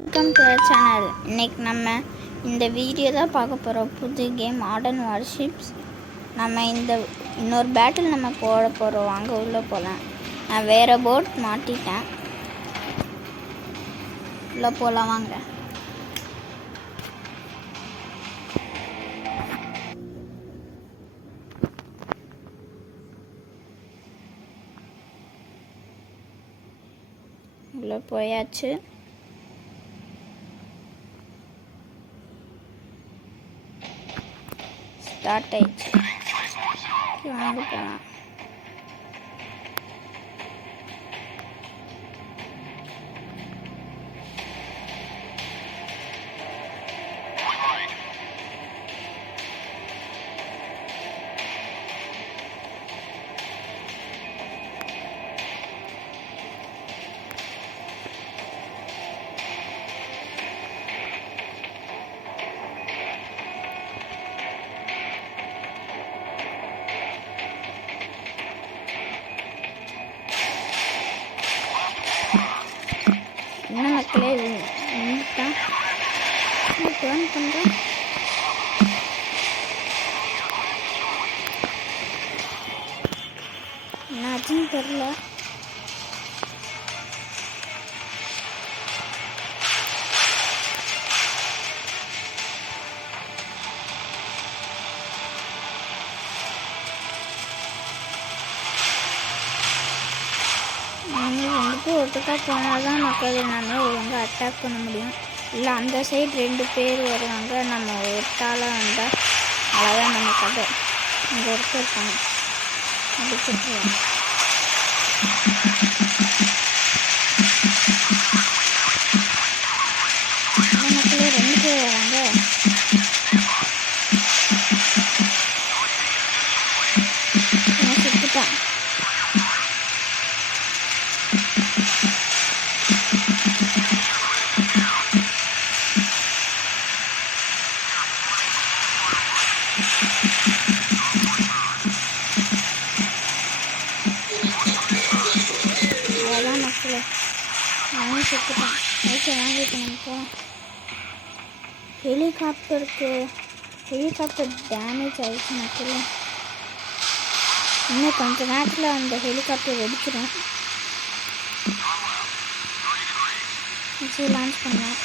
Welcome to our channel. இன்றைக்கி நம்ம இந்த வீடியோ தான் பார்க்க போகிறோம். புது கேம் மாடர்ன் வார்ஷிப்ஸ். நம்ம இன்னொரு பேட்டில் நம்ம போட போகிறோம். அங்கே உள்ளே போகலாம். நான் வேறு போட் மாட்டிட்டேன். உள்ளே போகலாம் வாங்க. உள்ளே போயாச்சு. ஸ்டார்ட் ஆயிடுச்சு. வாங்க போகலாம். என்ன மக்களே டேர்ன் பண்ணுறேன். என்னாச்சுன்னு தெரில. ஒட்டுக்கா போனால் தான் மக்கள் நம்ம ஒழுங்காக அட்டாக் பண்ண முடியும். இல்லை அந்த சைடு 2 பேர் வருவாங்க. நம்ம ஒருத்தால வந்தால் அவ்வளோதான் நம்ம கதை. இங்கே ஒருத்தர் இருக்காங்க. அடிச்சுட்டுருவோம். மக்களே 2 பேர் வராங்க. நான் சுட்டுட்டேன். அவ்வளோதான் மக்களே, நானும் செத்துட்டேன். ஓகே வாங்க இப்போ நம்ம போகலாம். ஹெலிகாப்டர் டேமேஜ் ஆகிடுச்சு மக்களே. இன்னும் கொஞ்ச நேரத்தில் அந்த ஹெலிகாப்டர் வெடிக்கிறேன். லான்ச் பண்ணலாம்.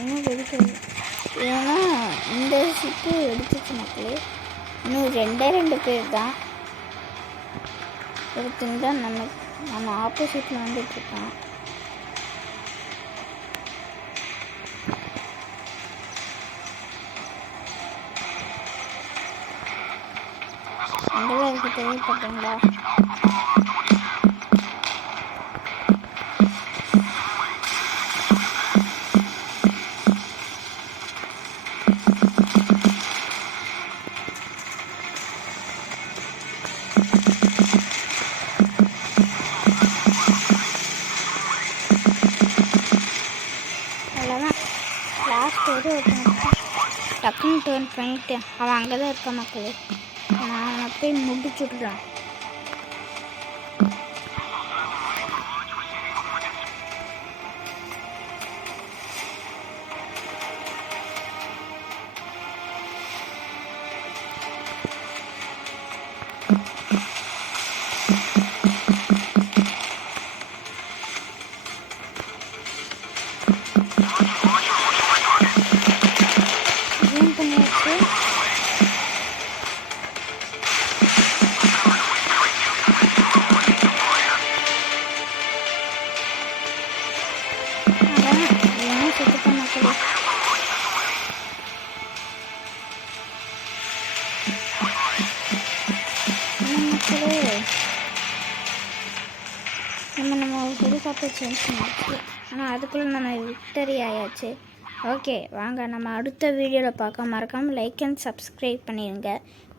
இன்னும் வெடிக்கிறது. ஏன்னா இந்த ஷிப்பு வெடிச்சிச்சு மக்களே. இன்னும் 2 பேர் தான் எடுத்துன்னு தான் நம்ம ஆப்போசிட்டில் வந்துட்டுருக்கோம். அங்கெல்லாம் இருக்கு தேவைப்பட்டீங்களா? லாஸ்ட் டக்குன்னு டேர்ன் பண்ணிட்டு அவன் அங்கே தான் இருக்க மக்களே. நான் அவனை போய் முடிச்சுட்றான். நம்ம ஹெலிகாப்டர் சேஞ்ச் பண்ணியாச்சு. ஆனால் அதுக்குள்ளே நம்ம விக்டரி ஆயாச்சு. ஓகே வாங்க நம்ம அடுத்த வீடியோவில் பார்க்க. மறக்காமல் லைக் அண்ட் சப்ஸ்கிரைப் பண்ணிடுங்க.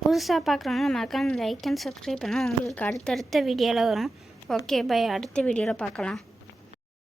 புதுசாக பார்க்குறவங்க மறக்காமல் லைக் அண்ட் சப்ஸ்கிரைப் பண்ணால் உங்களுக்கு அடுத்தடுத்த வீடியோவில் வரும். Okay bye. அடுத்த வீடியோவில் பார்க்கலாம்.